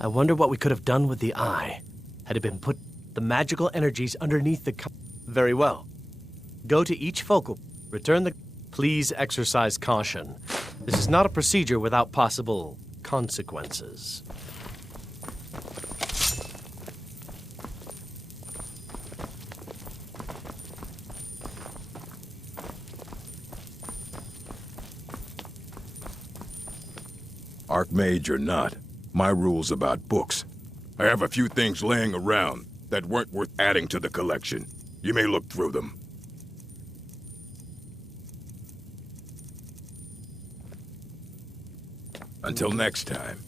I wonder what we could have done with the eye. Had it been put the magical energies underneath the... Very well. Go to each focal. Return the... Please exercise caution. This is not a procedure without possible consequences. Archmage or not, my rule's about books. I have a few things laying around that weren't worth adding to the collection. You may look through them. Until next time.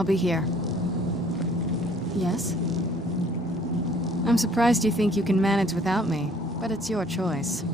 I'll be here. Yes? I'm surprised you think you can manage without me, but it's your choice.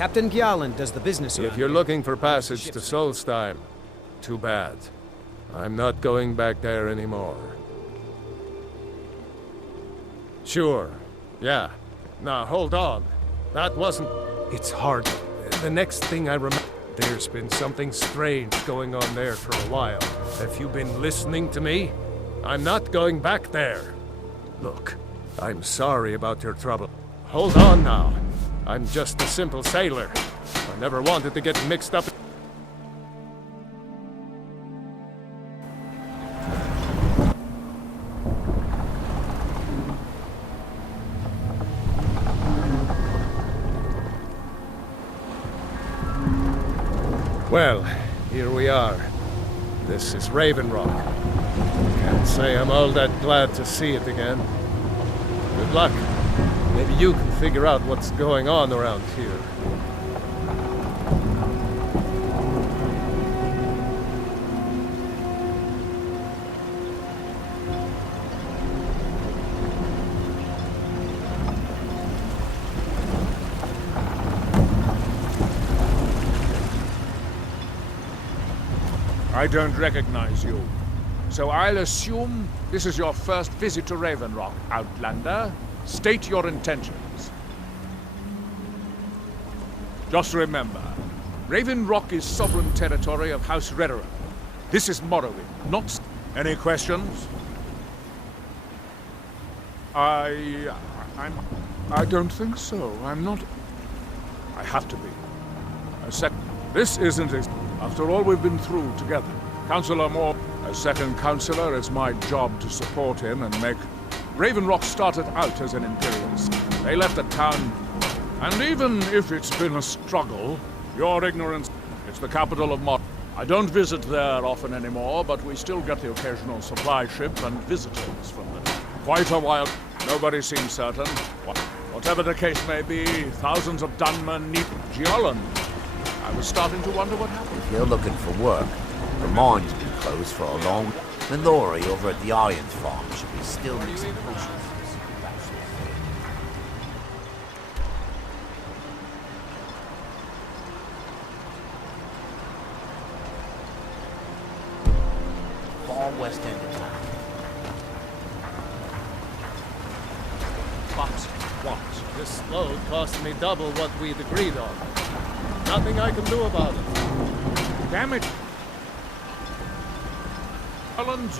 Captain Gjalland does the business around If you're here. looking for passage to Solstheim, too bad. I'm not going back there anymore. Sure. Yeah. Now, hold on. That wasn't... It's hard. The next thing I remember... There's been something strange going on there for a while. Have you been listening to me? I'm not going back there. Look, I'm sorry about your trouble. Hold on now. I'm just a simple sailor. I never wanted to get mixed up. Well, here we are. This is Raven Rock. Can't say I'm all that glad to see it again. Good luck. Maybe you can figure out what's going on around here. I don't recognize you. So I'll assume this is your first visit to Raven Rock, Outlander. State your intentions. Just remember, Raven Rock is sovereign territory of House Redoran. This is Morrowind, not... Any questions? I don't think so. I'm not... I have to be. This isn't... After all we've been through together. Councillor Moore, as second councillor, it's my job to support him and make... Raven Rock started out as an imperialist. They left the town, and even if it's been a struggle, your ignorance, it's the capital of Mod. I don't visit there often anymore, but we still get the occasional supply ship and visitors from them. Quite a while. Nobody seems certain. Whatever the case may be, thousands of Dunmen need Geolan. I was starting to wonder what happened. If you're looking for work, the mine's been closed for a long... The Laurie over at the Iron Farm should be still mixing potions. Far west end of town. What? This load cost me double what we'd agreed on. Nothing I can do about it. Damn it! Alan,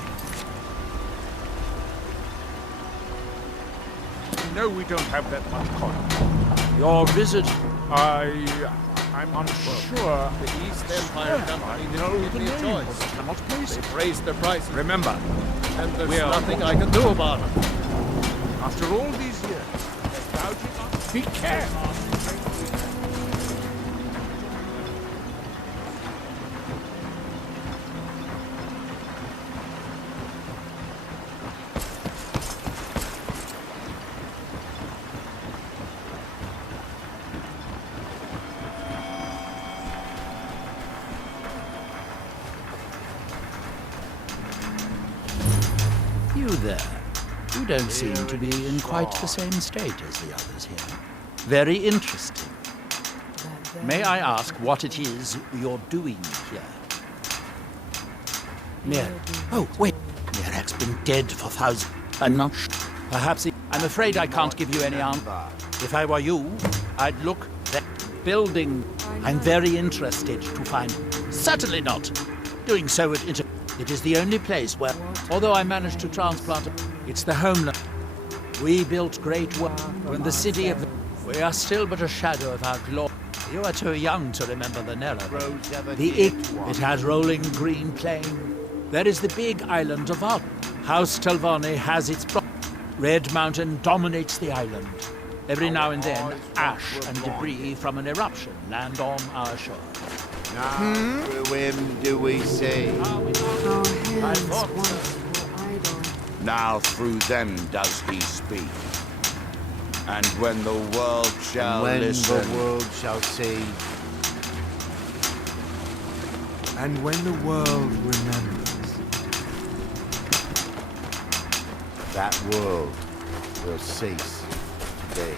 no, we don't have that much coin. Your visit, I'm unsure. The East Empire Company didn't give me a choice. Cannot place it. They've raised their prices. Remember, And there's nothing I can do about it. after all these years, they're gouging us. Be careful. You there. You don't seem to be in quite the same state as the others here. Very interesting. May I ask what it is you're doing here? Oh, wait. Mirak's been dead for thousands. I'm not sure. Perhaps I'm afraid I can't give you any answer. If I were you, I'd look that building. I'm very interested to find. Certainly not. Doing so would It is the only place where, although I managed to transplant it, it's the homeland. We built great work when the city of... We are still but a shadow of our glory. You are too young to remember the Nera. It has rolling green plain. There is the big island of Alt. House Telvanni has its... Red Mountain dominates the island. Every now and then, ash and debris from an eruption land on our shore. Now, through him do we see. Our hands once were idle. Now through them does he speak. And when the world shall listen. The world shall see. And when the world remembers. That world will cease to be.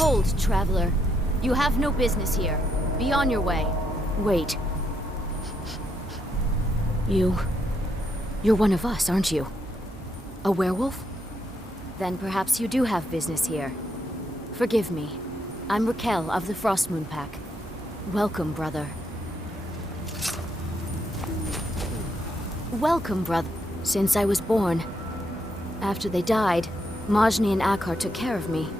Hold, traveler. You have no business here. Be on your way. Wait. You're one of us, aren't you? A werewolf? Then perhaps you do have business here. Forgive me. I'm Raquel of the Frostmoon Pack. Welcome, brother. Welcome, brother. Since I was born. After they died, Majni and Akar took care of me.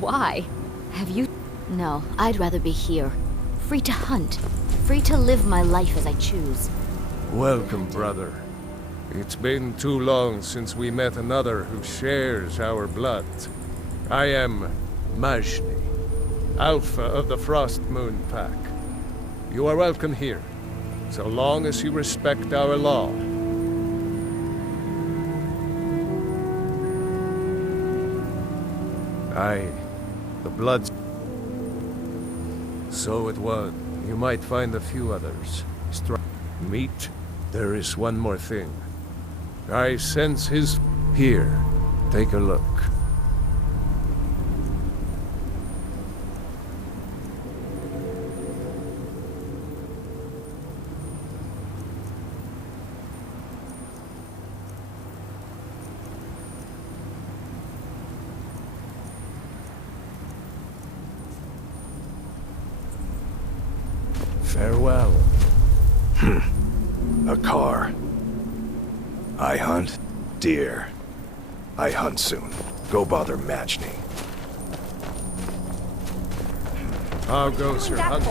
Why? Have you... No, I'd rather be here. Free to hunt. Free to live my life as I choose. Welcome, brother. It's been too long since we met another who shares our blood. I am Majni, Alpha of the Frostmoon Pack. You are welcome here, so long as you respect our law. Aye, the Bloods. So it was. You might find a few others. Meet. There is one more thing. I sense his... Here, take a look. Farewell. A car. I hunt deer. I hunt soon. Go bother Majni. How goes your hunt?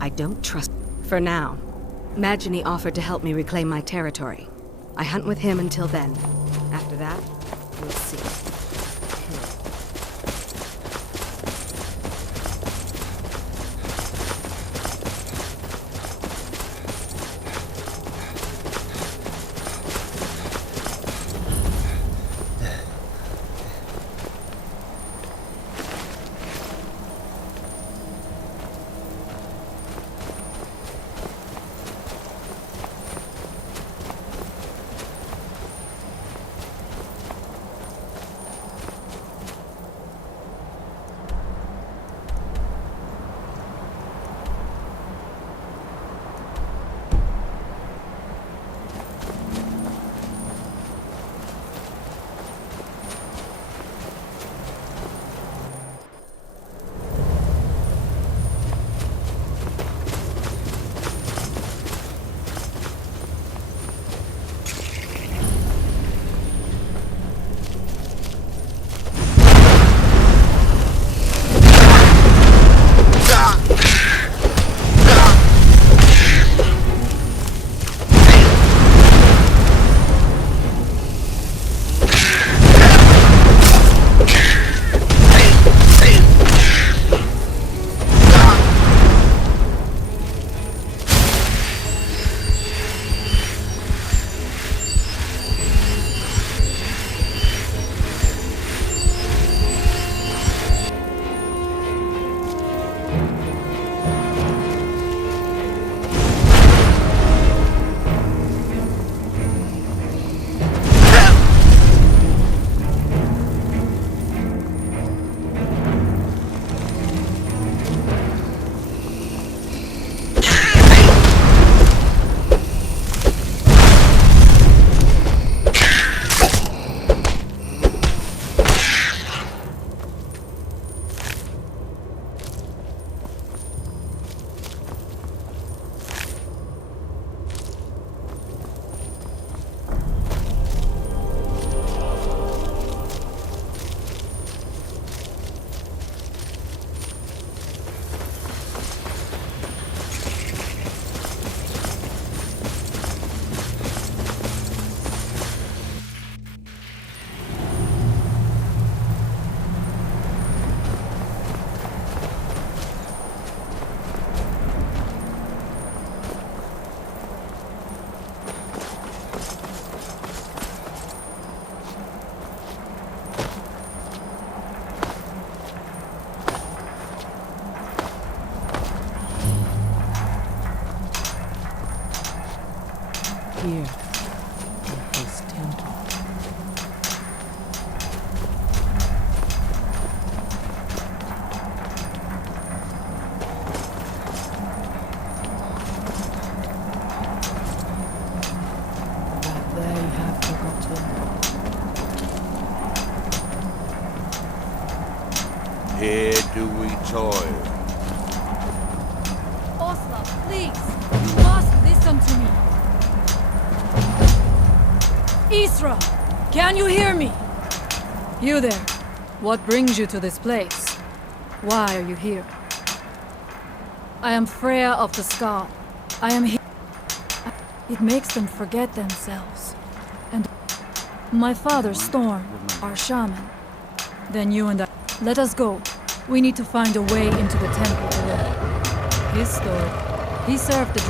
I don't trust... For now. Majni offered to help me reclaim my territory. I hunt with him until then. After that, we'll see. here do we toil. Osla, please! You must listen to me! Isra! Can you hear me? You there. What brings you to this place? Why are you here? I am Freya of the Skal. I am here. It makes them forget themselves. And my father, Storm, our shaman. Then you and I. Let us go. We need to find a way into the temple below. His story. He served the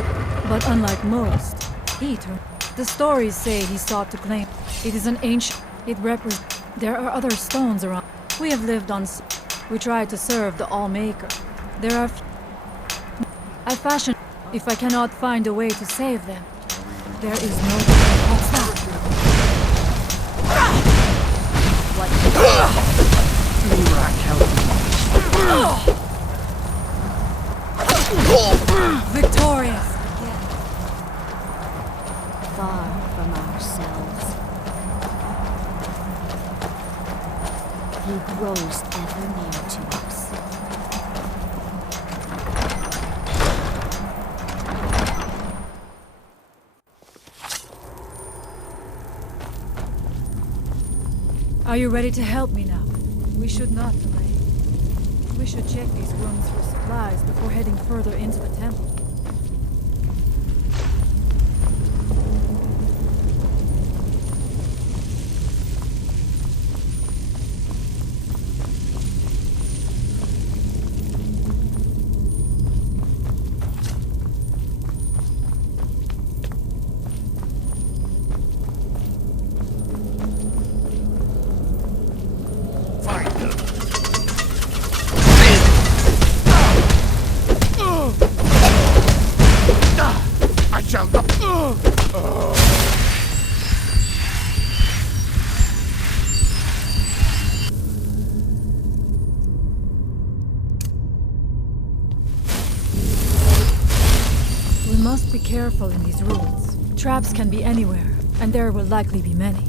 but unlike most, he turned. The stories say he sought to claim. It is an ancient. It represents. There are other stones around. We have lived on. We tried to serve the All-Maker. There are. I fashion. If I cannot find a way to save them, there is no. What's that? What? Mirak, help me. Victorious. Again. Far from ourselves. He grows ever near to us. Are you ready to help me now? We should not delay. We should check these rooms for supplies before heading further into the temple. We must be careful in these ruins. Traps can be anywhere, and there will likely be many.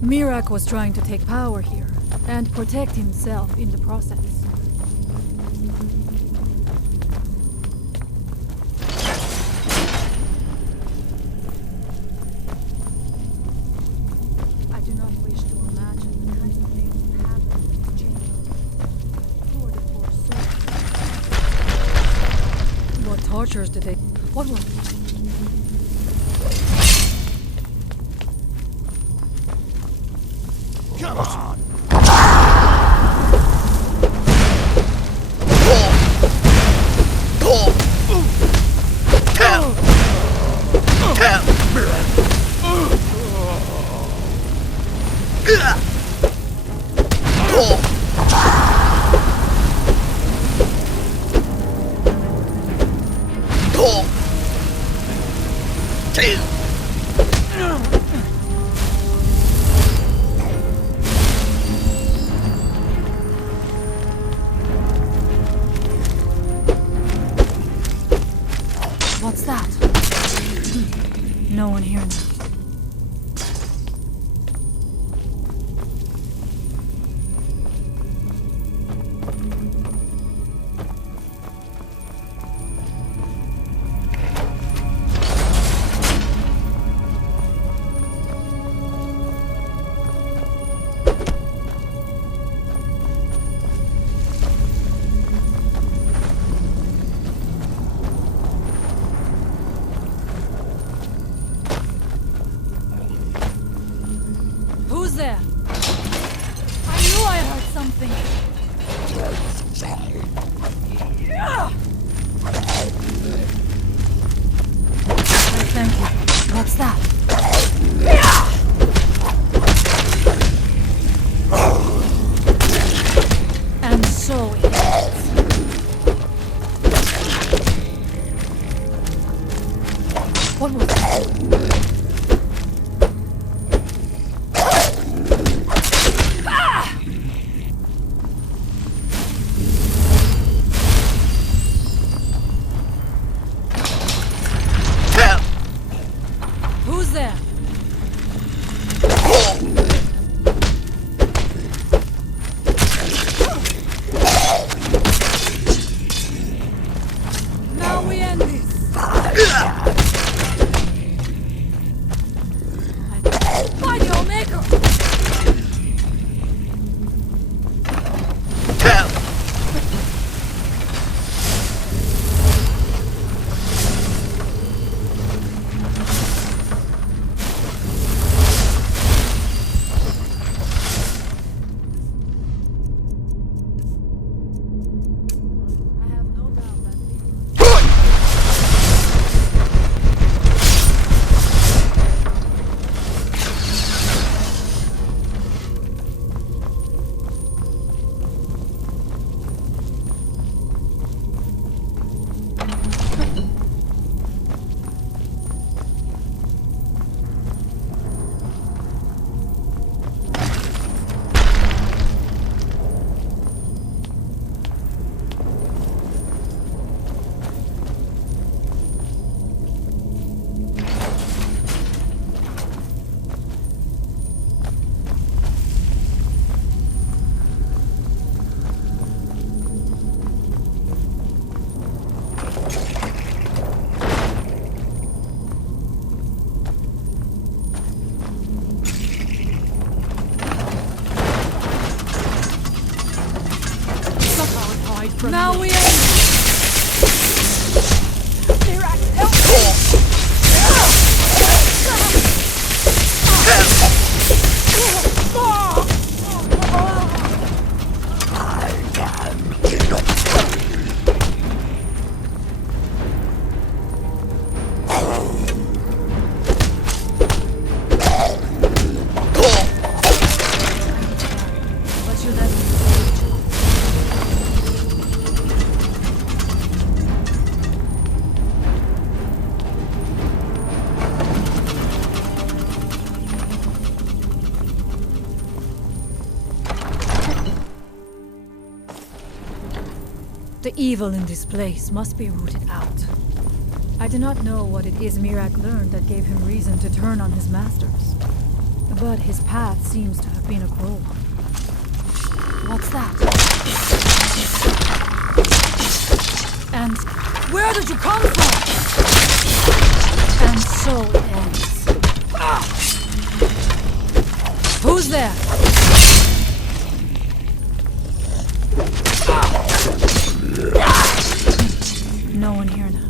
Mirak was trying to take power here, and protect himself in the process. I do not wish to imagine the kinds of things that happened in this chamber. Who are the poor souls? What tortures did they... What was... Come on! What's that? No one here now. Who's there? I knew I heard something. Thank you. What's that? And so it is. What was that? Who's from now me. We are... Mirax, help me! The evil in this place must be rooted out. I do not know what it is Mirax learned that gave him reason to turn on his masters. But his path seems to have been a cruel one. What's that? And where did you come from? And so it ends. Who's there? No one here now.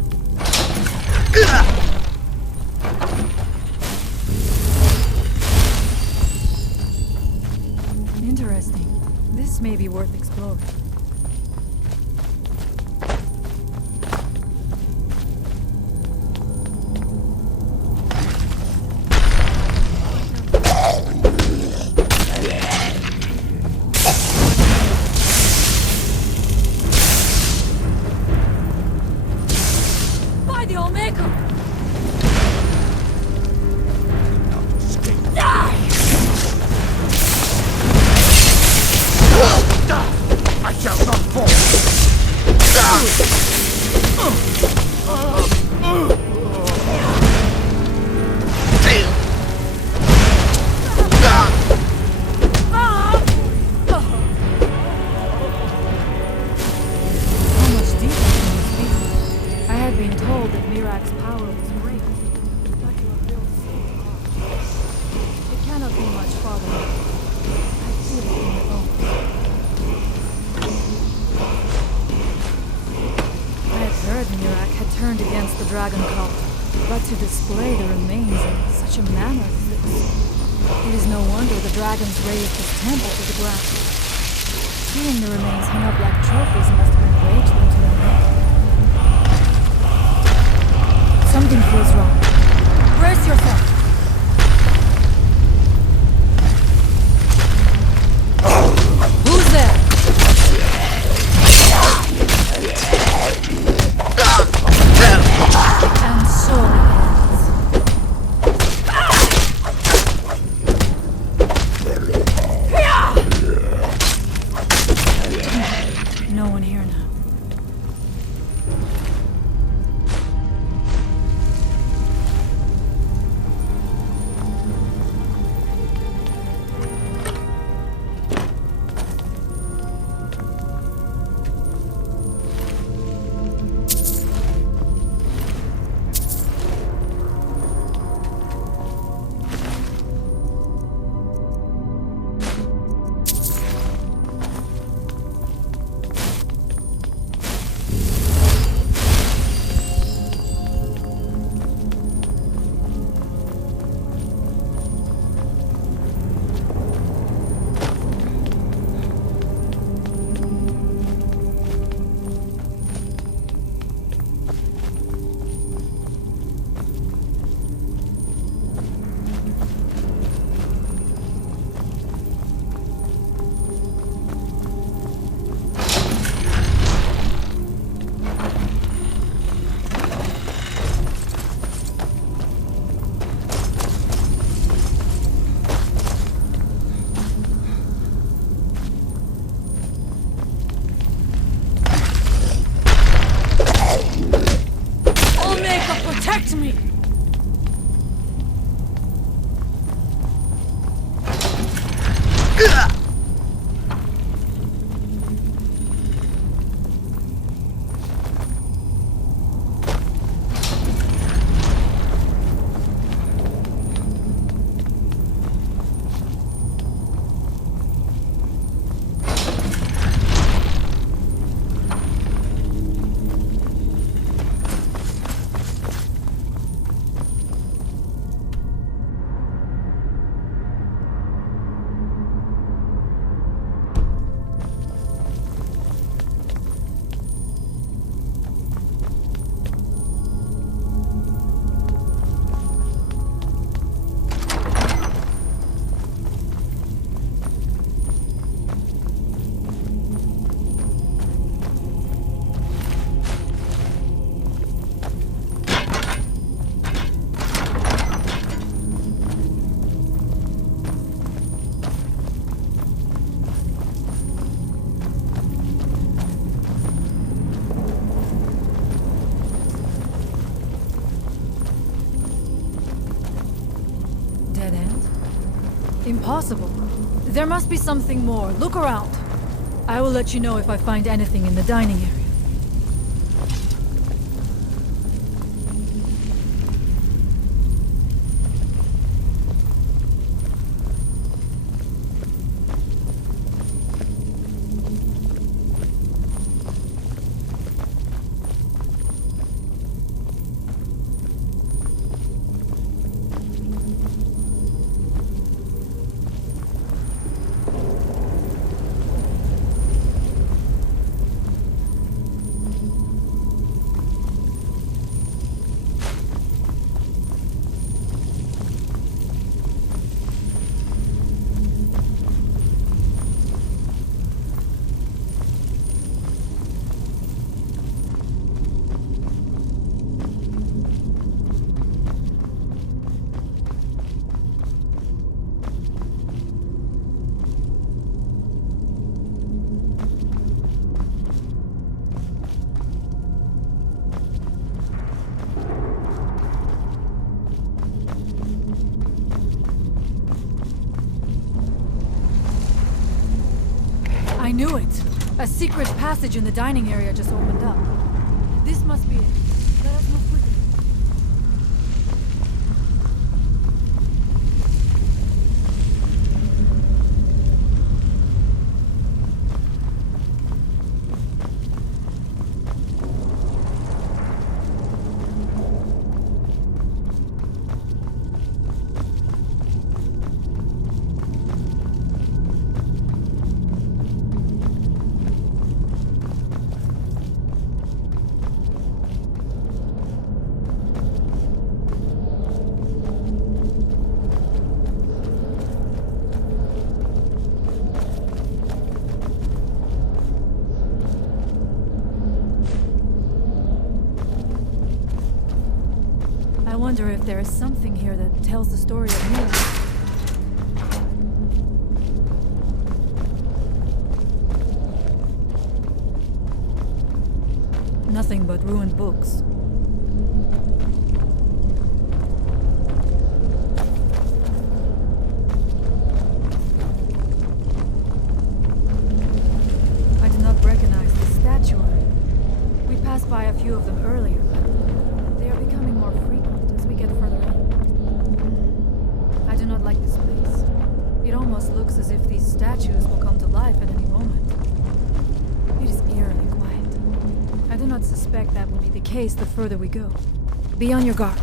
Interesting. This may be worth exploring. Dragon cult, but to display the remains in such a manner as this. It is no wonder the dragons raised his temple to the ground. Seeing the remains hung up like trophies must have enraged them to no end. Something feels wrong. Brace yourself! Who's there? And so it ends. No one here now. impossible. There must be something more. Look around. I will let you know if I find anything in the dining area. I knew it! A secret passage in the dining area just opened up. This must be it. Let us move quickly. I wonder if there is something here that tells the story of Mira. Nothing but ruined books. I do not recognize the statuary. We passed by a few of them earlier. They are becoming more frequent as we get further in. I do not like this place. It almost looks as if these statues will come to life at any moment. It is eerily quiet. I do not suspect that will be the case the further we go. Be on your guard.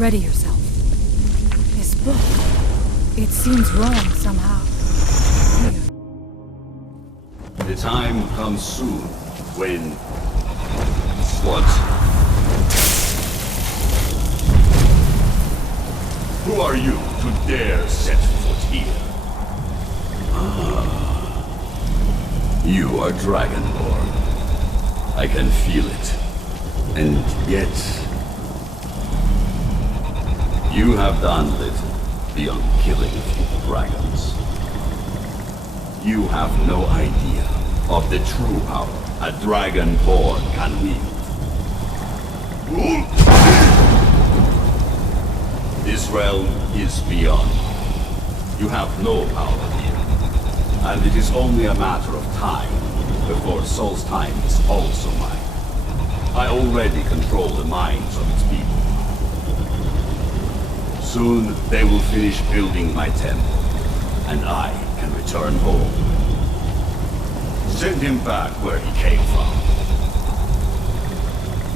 Ready yourself. This book, it seems wrong somehow. Here. The time comes soon when... What? Who are you to dare set foot here? You are Dragonborn. I can feel it. And yet... you have done little beyond killing a few dragons. You have no idea of the true power a Dragonborn can wield. This realm is beyond. You have no power here. And it is only a matter of time before Solstheim is also mine. I already control the minds of its people. Soon they will finish building my temple, and I can return home. Send him back where he came from.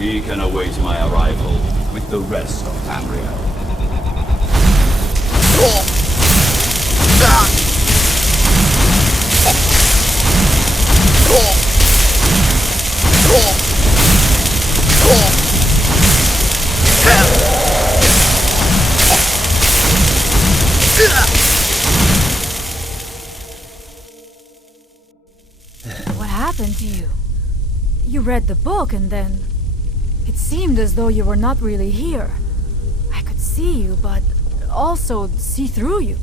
He can await my arrival with the rest of Tamriel. What happened to you? You read the book and then... it seemed as though you were not really here. I could see you, but also see through you.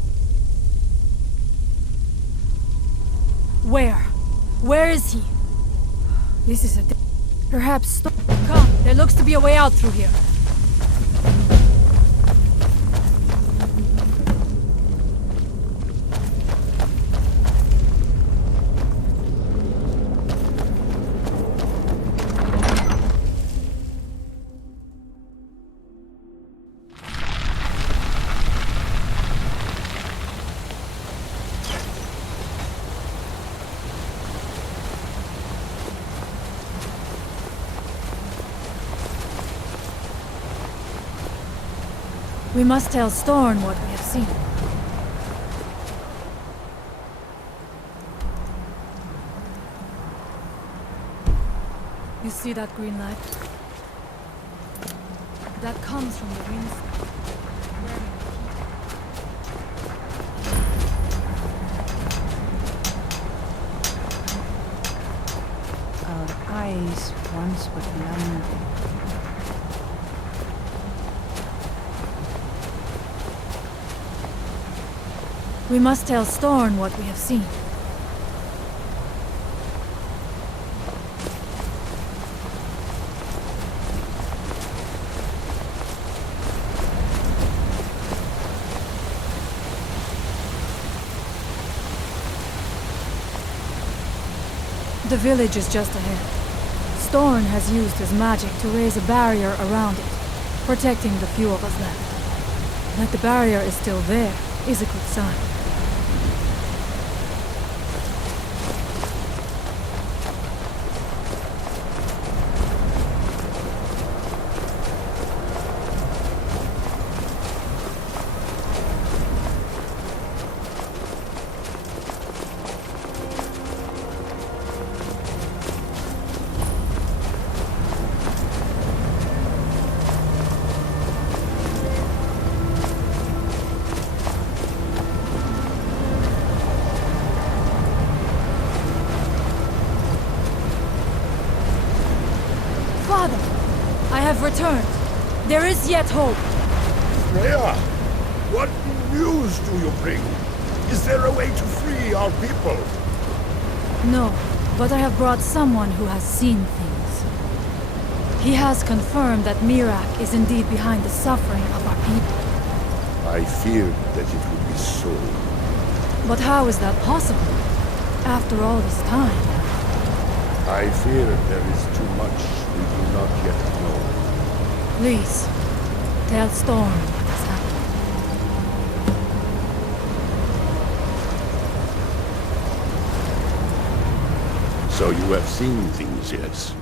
Where? Where is he? This is a... perhaps... Come, there looks to be a way out through here. We must tell Storn what we have seen. You see that green light? That comes from the winds. Our eyes once were blinded. We must tell Storn what we have seen. The village is just ahead. Storn has used his magic to raise a barrier around it, protecting the few of us left. That the barrier is still there is a good sign. Father, I have returned. There is yet hope. Freya, what news do you bring? Is there a way to free our people? No, but I have brought someone who has seen things. He has confirmed that Miraak is indeed behind the suffering of our people. I feared that it would be so. But how is that possible? After all this time? I fear there is too much we do not yet know. Please, tell Storm what has happened. So you have seen things, yes?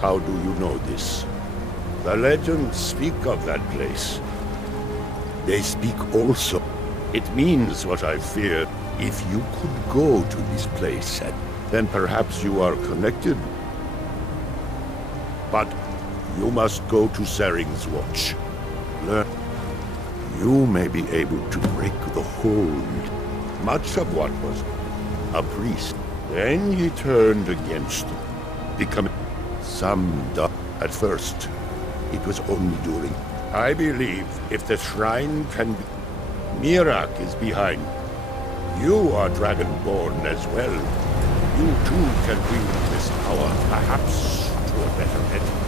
How do you know this? The legends speak of that place. They speak also. It means what I feared. If you could go to this place, then perhaps you are connected. But you must go to Sering's Watch. Learn. You may be able to break the hold. Much of what was a priest. Then he turned against them, becoming some dark. At first, it was only during. I believe if the shrine can be, Mirak is behind. You are Dragonborn as well. You too can wield this power, perhaps to a better end.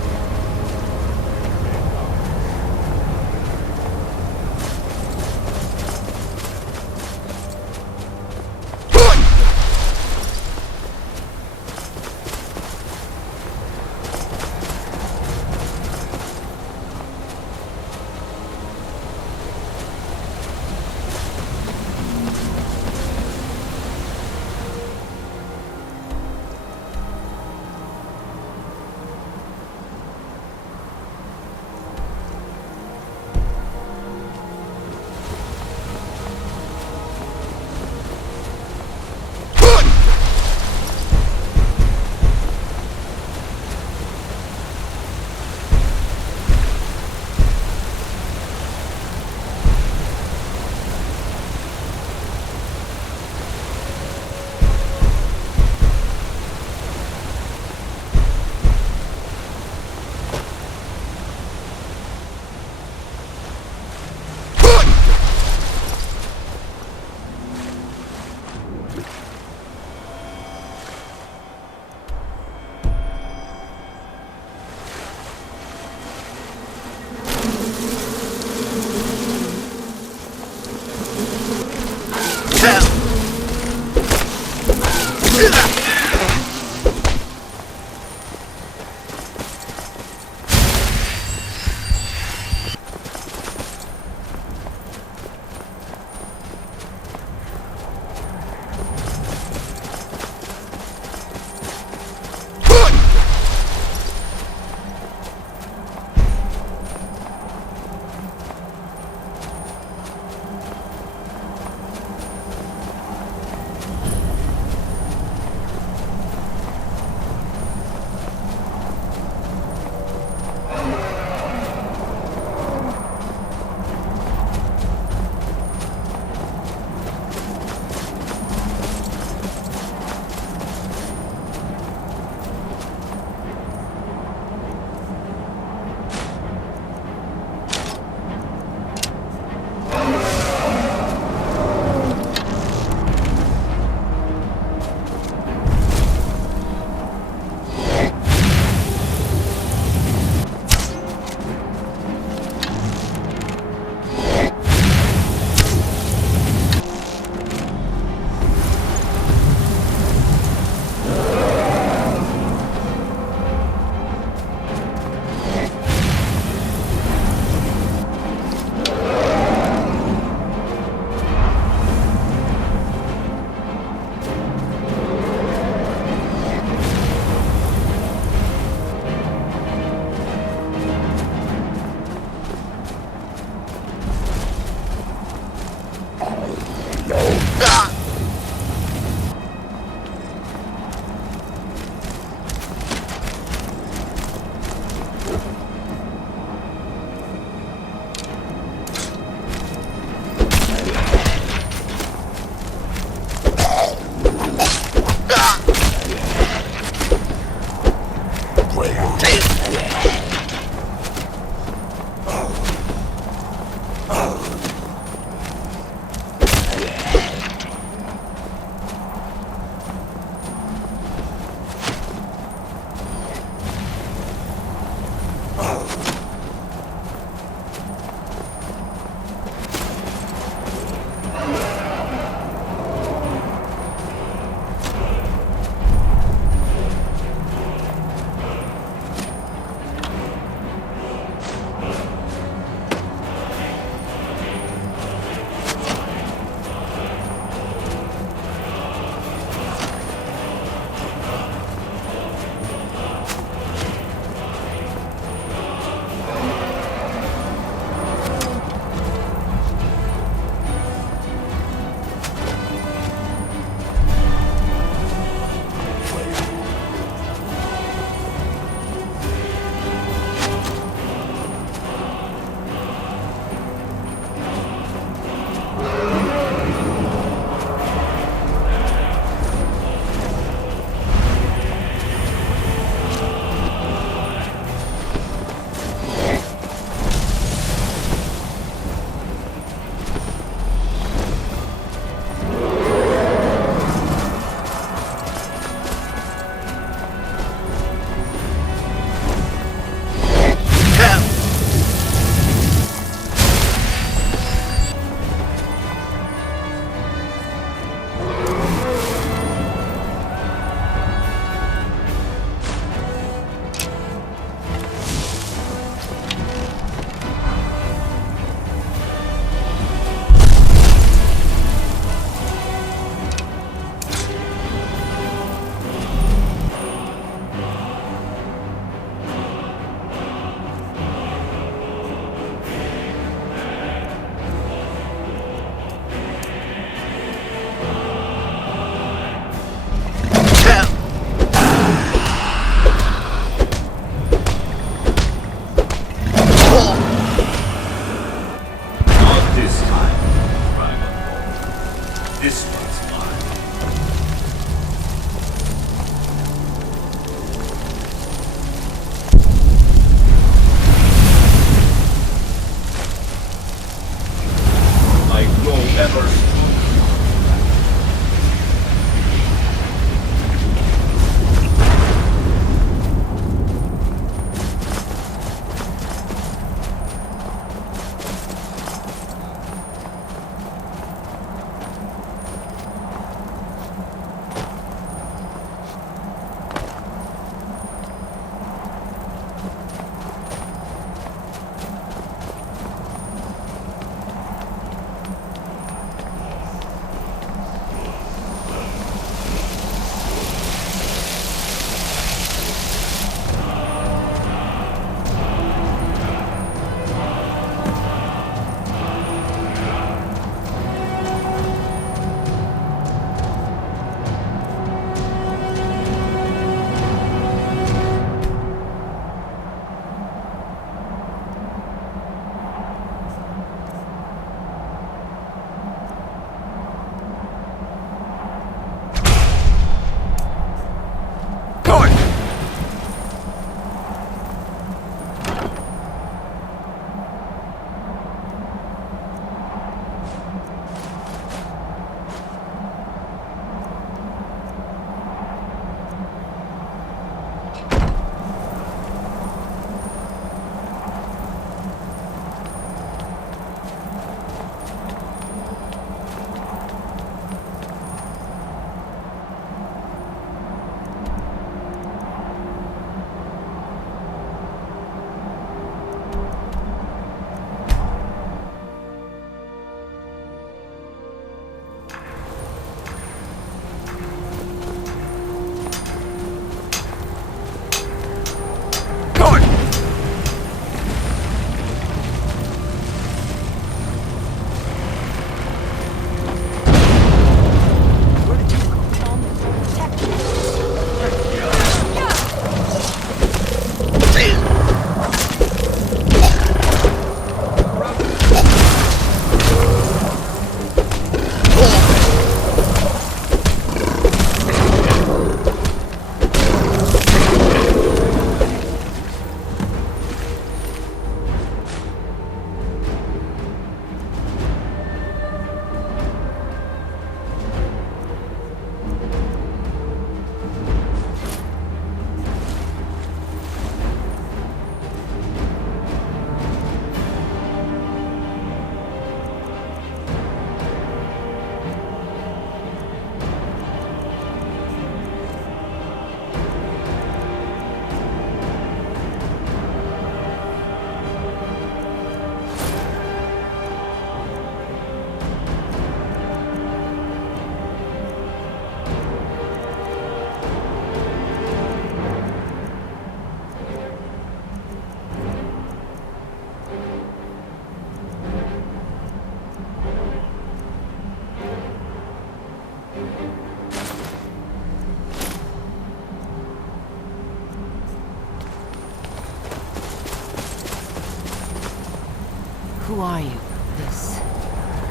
Who are you?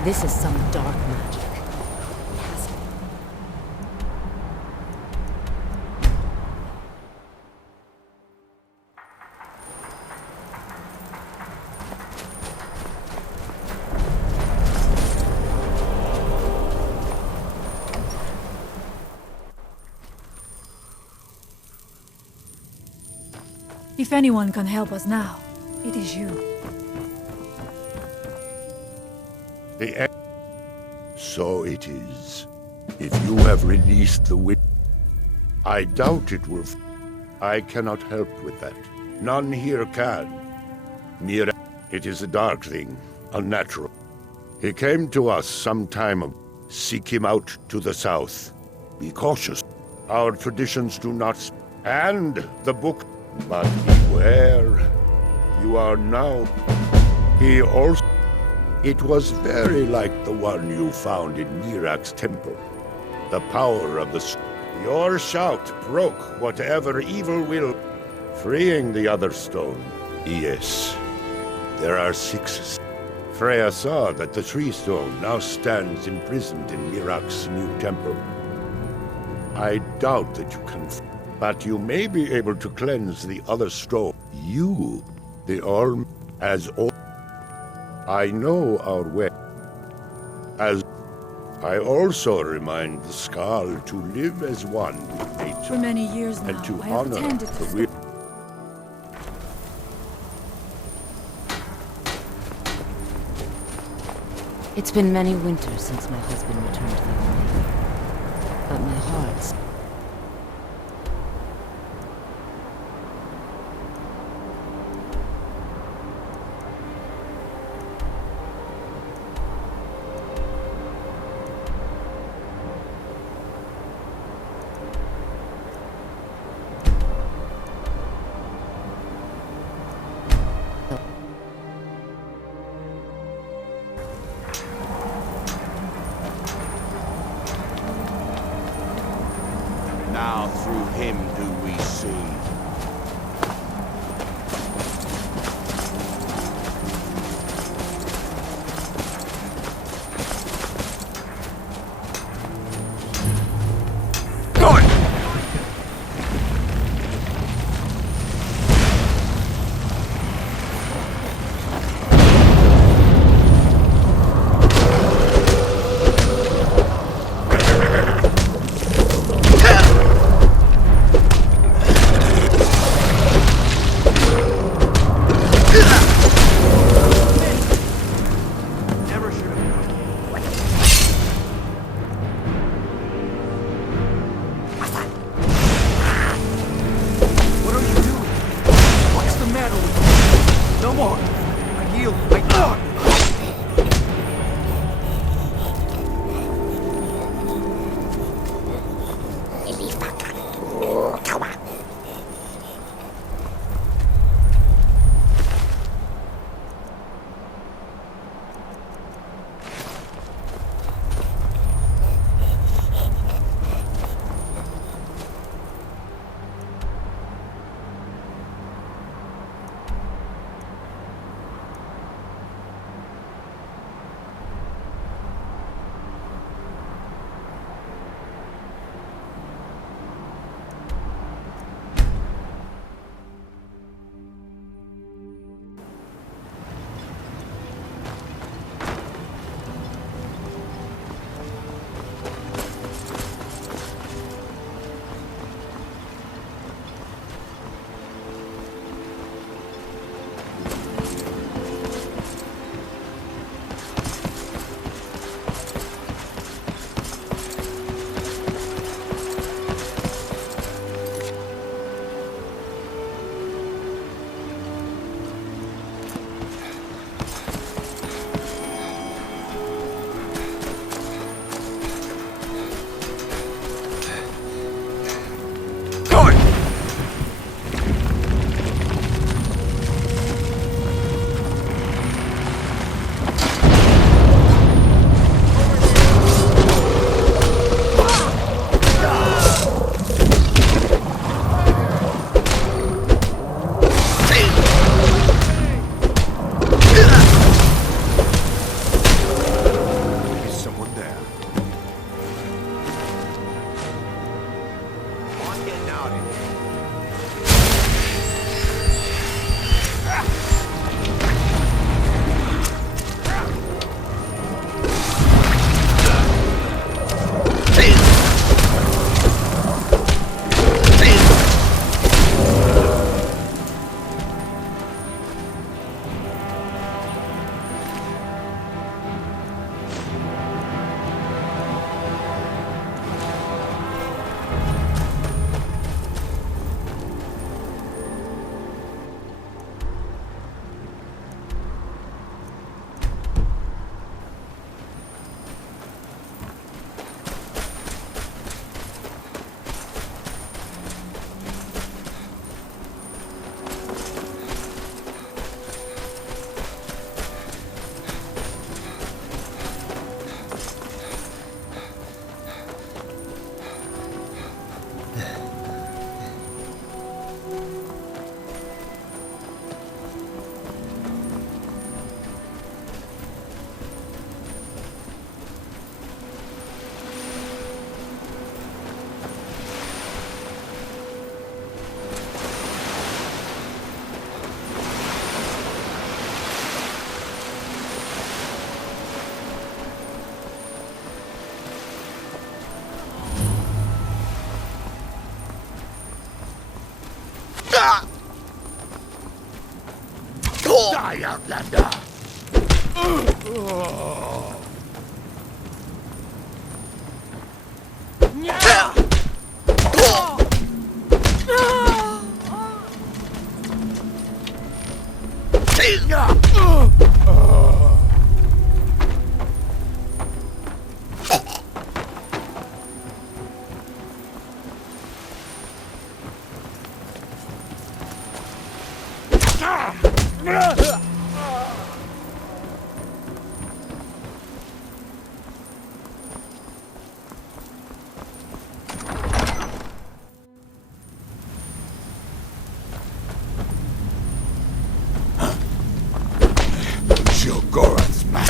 This is some dark magic. If anyone can help us now, it is you. So it is. If you have released the witch, I doubt it will. I cannot help with that. None here can. Mira, it is a dark thing, unnatural. He came to us some time ago. Seek him out to the south. Be cautious. Our traditions do not. And the book. But beware. You are now. He also. It was very like the one you found in Mirak's temple. The power of the... Your shout broke whatever evil will, freeing the other stone. Yes, there are 6. Freya saw that the tree stone now stands imprisoned in Mirak's new temple. I doubt that you can... But you may be able to cleanse the other stone. You, the All... As all... I know our way. As I also remind the Skal to live as one with nature. For many years now, and to I have honor attended the to will. It's been many winters since my husband returned to the valley. But my heart's... Now through him do we see. Die, Outlander! Shogorath's man.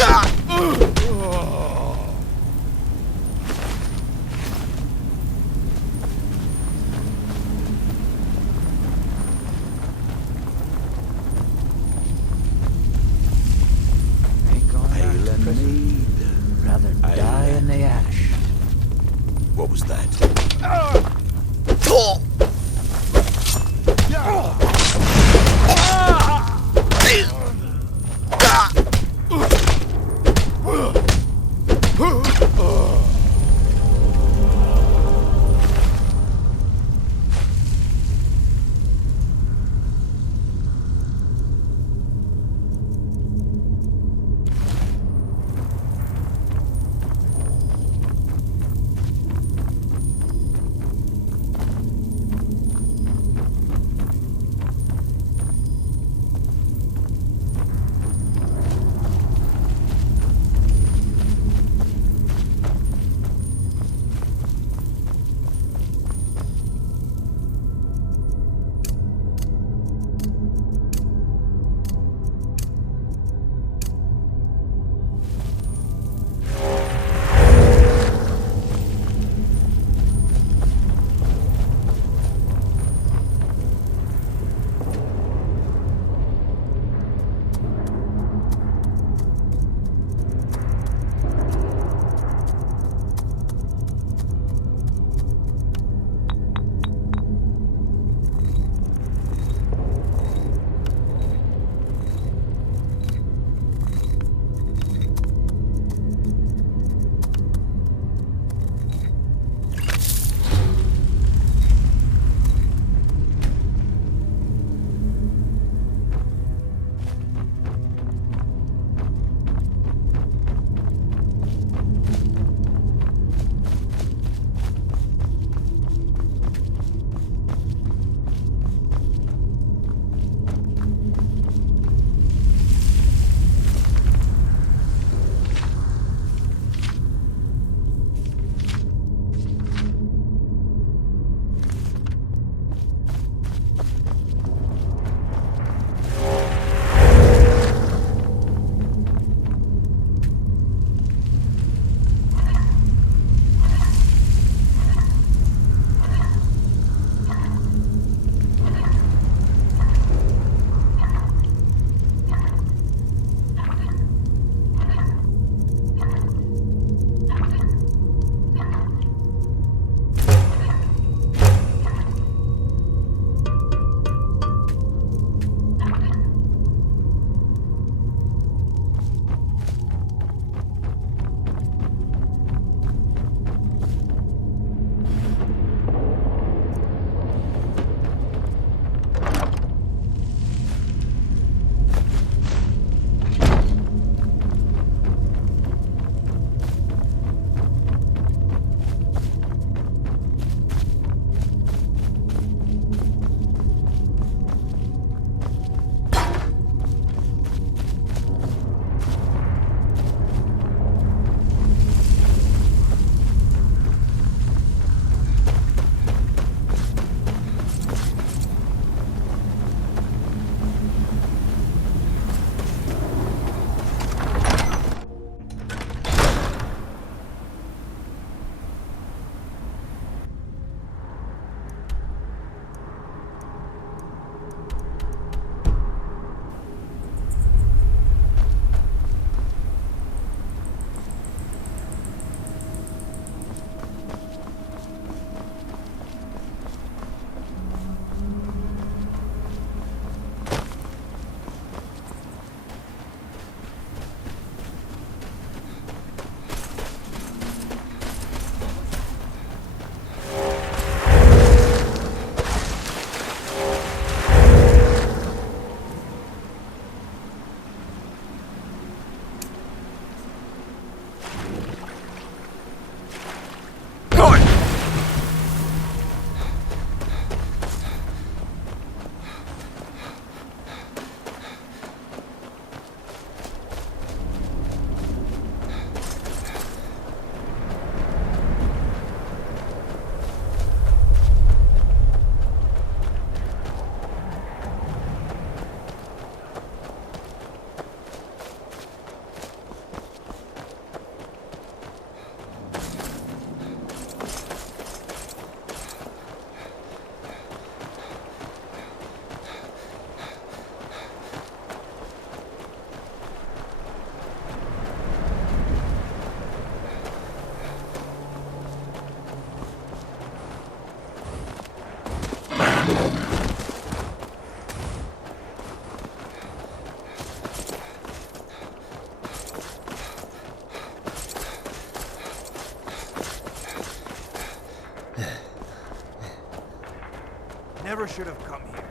never should have come here.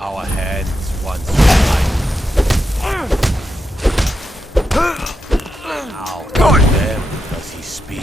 Our hands once were light. Now, to them does he speak.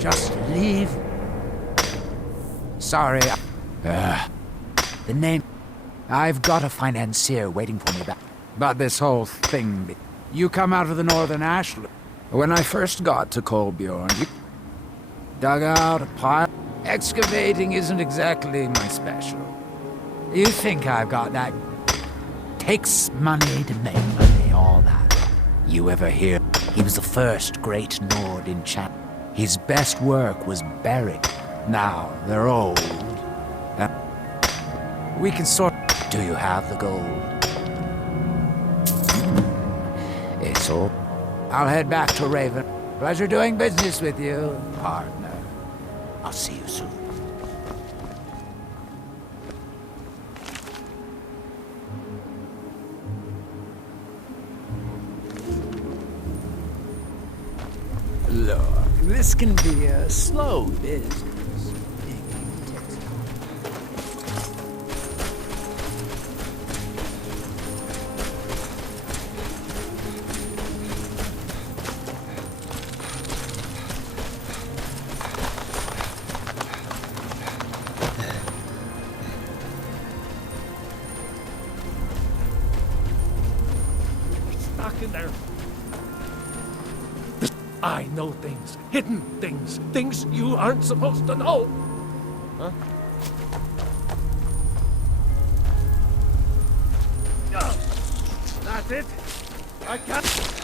Just leave. Sorry. The name... I've got a financier waiting for me back. But this whole thing... You come out of the Northern Ashland. When I first got to Kolbjorn, you dug out a pile. Excavating isn't exactly my special. You think I've got that? Takes money to make money, all that. You ever hear? He was the first great Nord in China. His best work was buried. Now they're old. We can sort. Do you have the gold? It's all. I'll head back to Raven. Pleasure doing business with you, partner. I'll see you soon. Look, this can be a slow business. In there. I know things, hidden things, things you aren't supposed to know. Huh? That's it. I can't.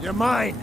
You're mine!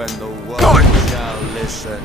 when the world shall listen.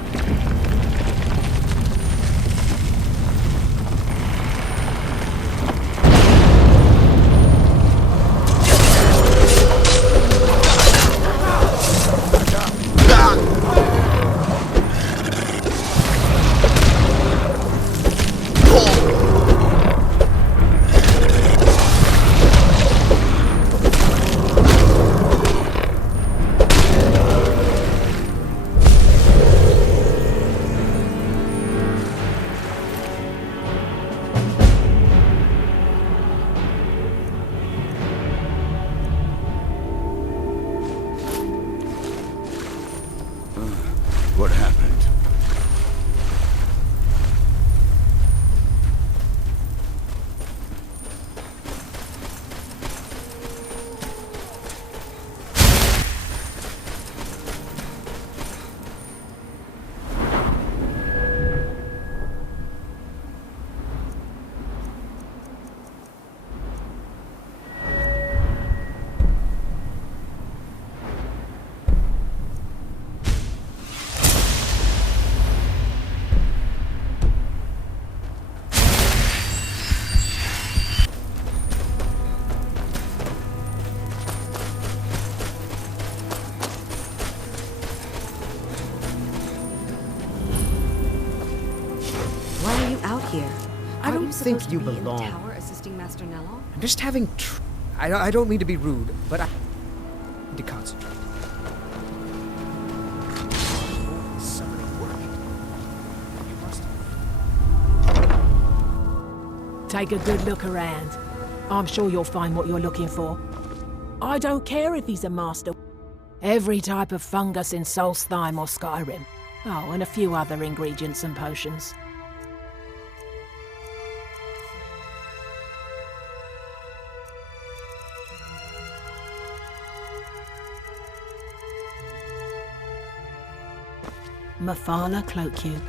think you in the belong? tower assisting Master Nello? I'm just having I don't mean to be rude, but I need to concentrate. Take a good look around. I'm sure you'll find what you're looking for. I don't care if he's a master. Every type of fungus in Solstheim or Skyrim. Oh, and a few other ingredients and potions. Mafala cloak cube.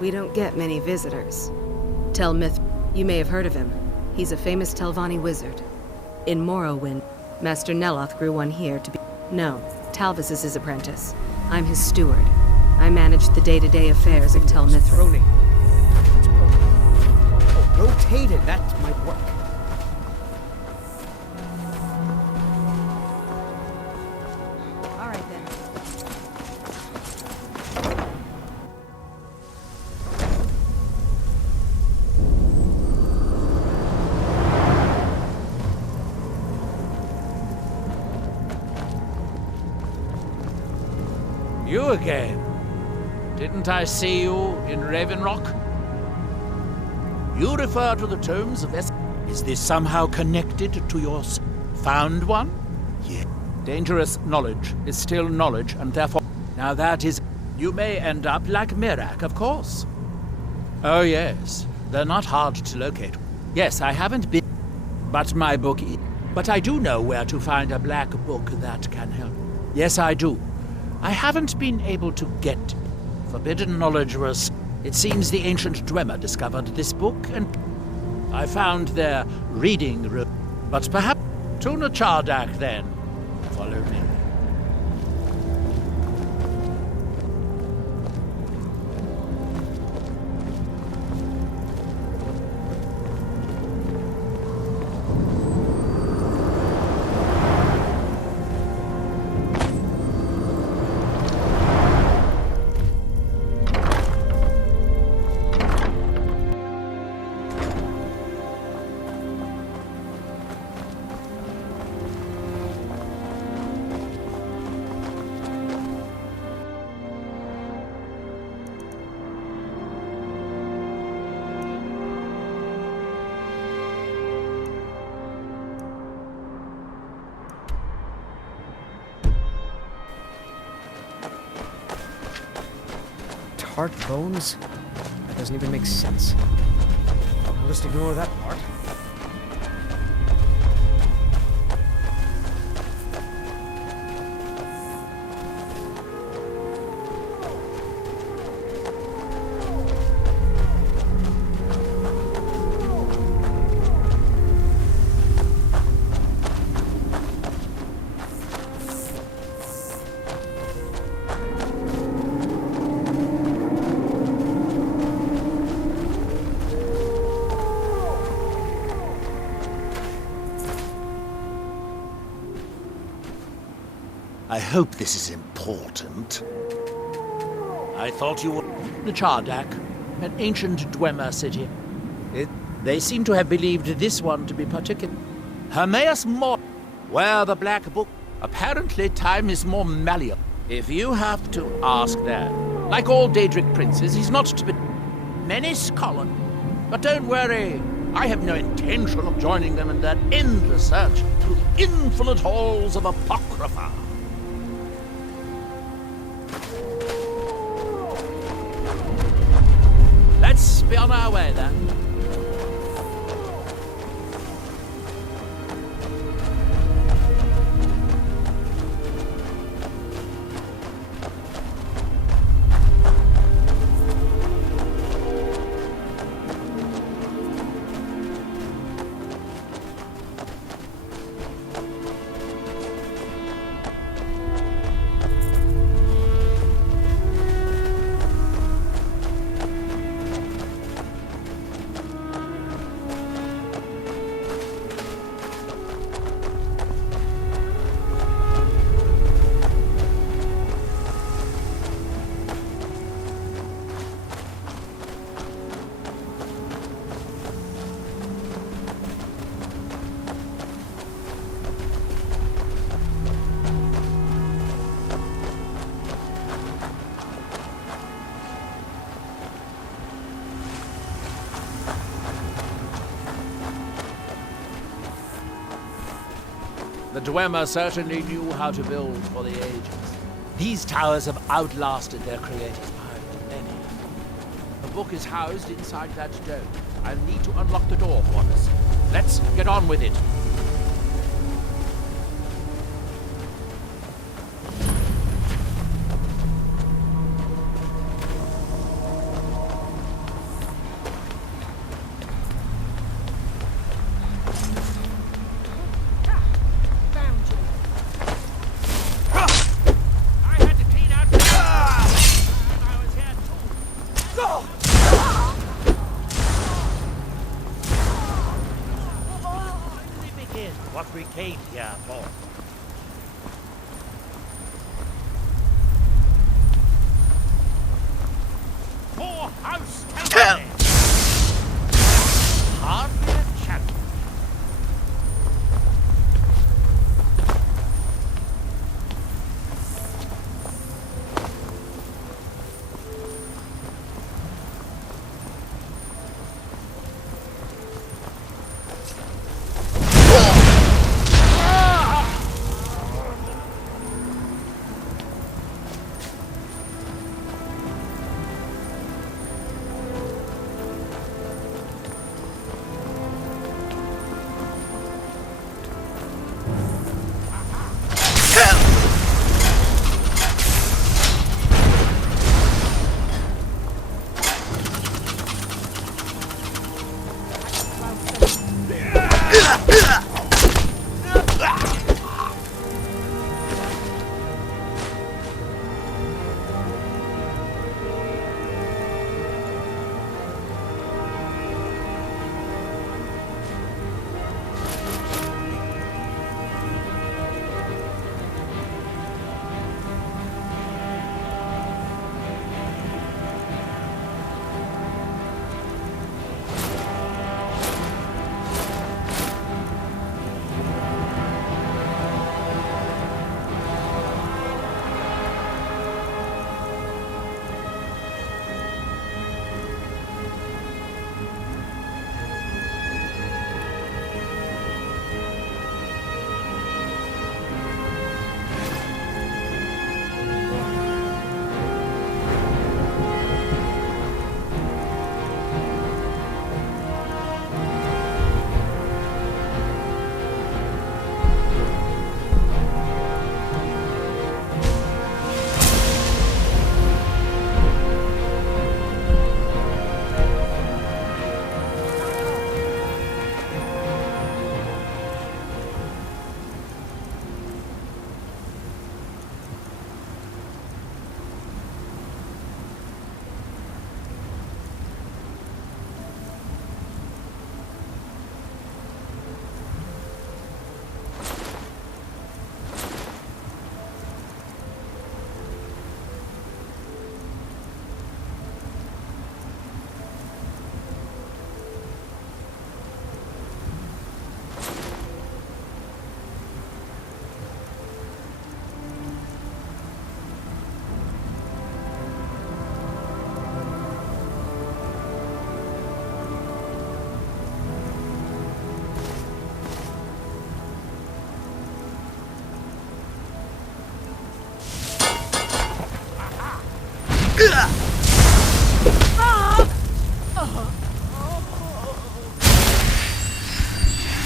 We don't get many visitors. Tel Myth, you may have heard of him. He's a famous Telvanni wizard. In Morrowind, Master Neloth grew one here to be... No, Talvis is his apprentice. I'm his steward. I manage the day-to-day affairs of Tel Mithrin. Oh, rotate it. That might work. All right, then. You again? Didn't I see you in Ravenrock? You refer to the tomes of Is this somehow connected to your found one? Yeah. Dangerous knowledge is still knowledge, and therefore... Now that is... You may end up like Mirak, of course. Oh yes, they're not hard to locate. Yes, I haven't been... But my book is... But I do know where to find a black book that can help. Yes, I do. I haven't been able to get... Forbidden knowledge was... It seems the ancient Dwemer discovered this book, and... I found their reading room. But perhaps... Tuna Chardak, then. Follow me. Tart bones? That doesn't even make sense. I'll just ignore that part. I hope this is important. I thought you were the Chardak, an ancient Dwemer city. They seem to have believed this one to be particular. Hermaeus Mor, where the Black Book. Apparently time is more malleable. If you have to ask that, Like all Daedric princes, he's not to be... Menace Colin. But don't worry, I have no intention of joining them in their endless search through the infinite halls of Apocrypha. Let's be on our way then. The Dwemer certainly knew how to build for the ages. These towers have outlasted their creators by many. The book is housed inside that dome. I'll need to unlock the door for us. Let's get on with it. What we came here for. For House Telly! Hardly a challenge.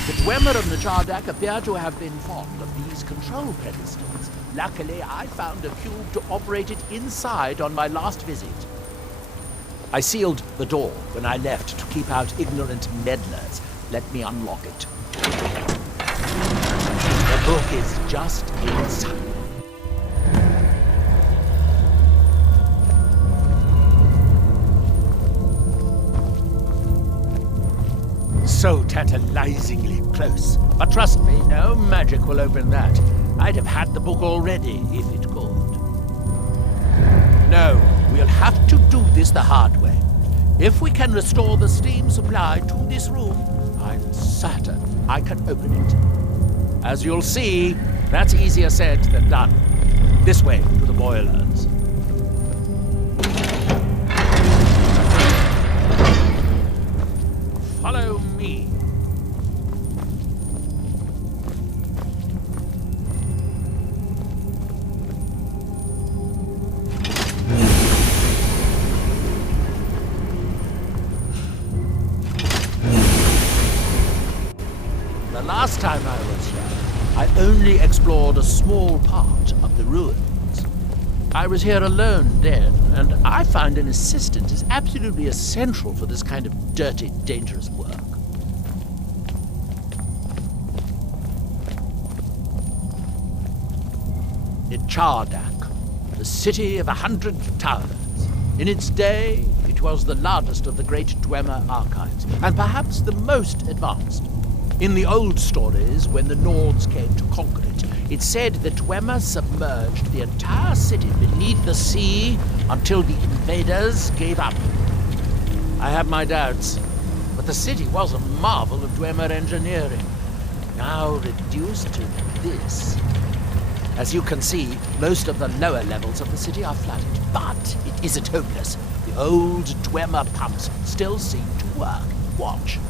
The Dwemer and the Chardak appear to have been fond of these control pedestals. Luckily, I found a cube to operate it inside on my last visit. I sealed the door when I left to keep out ignorant meddlers. Let me unlock it. The book is just inside. So tantalizingly close. But trust me, no magic will open that. I'd have had the book already if it could. No, we'll have to do this the hard way. If we can restore the steam supply to this room, I'm certain I can open it. As you'll see, that's easier said than done. This way to the boilers. Follow me. The last time I was here, I only explored a small part of the ruins. I was here alone then, and I find an assistant is absolutely essential for this kind of dirty, dangerous work. In Chardak, the city of 100 towers. In its day, it was the largest of the great Dwemer archives, and perhaps the most advanced. In the old stories, when the Nords came to conquer it, it said the Dwemer submerged the entire city beneath the sea until the invaders gave up. I have my doubts, but the city was a marvel of Dwemer engineering, now reduced to this. As you can see, most of the lower levels of the city are flooded, but it isn't hopeless. The old Dwemer pumps still seem to work. Watch.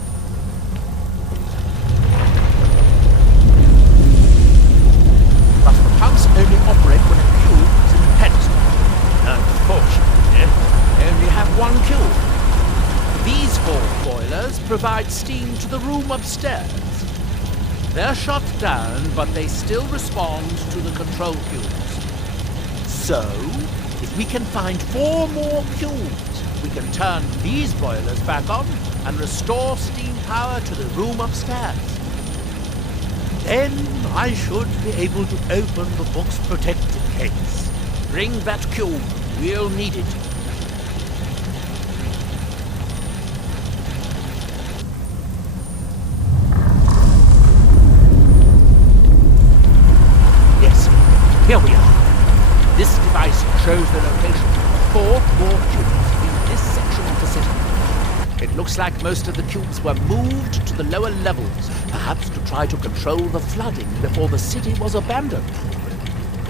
But the pumps only operate when a cube is in the pedestal. Unfortunately, they only have one cube. These 4 boilers provide steam to the room upstairs. They're shut down, but they still respond to the control cubes. So, if we can find 4 more cubes, we can turn these boilers back on and restore steam power to the room upstairs. Then I should be able to open the book's protected case. Bring that cube. We'll need it. Yes, here we are. This device shows the location of 4 more cubes in this section of the city. It looks like most of the cubes were moved to the lower levels, perhaps to try to control the flooding before the city was abandoned.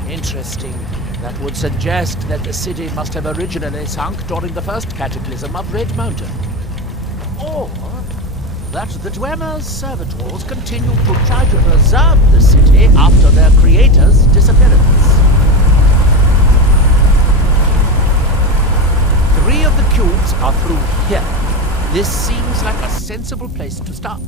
Interesting. That would suggest that the city must have originally sunk during the first cataclysm of Red Mountain. Or that the Dwemer's servitors continued to try to preserve the city after their creator's disappearance. 3 of the cubes are through here. This seems like a sensible place to start.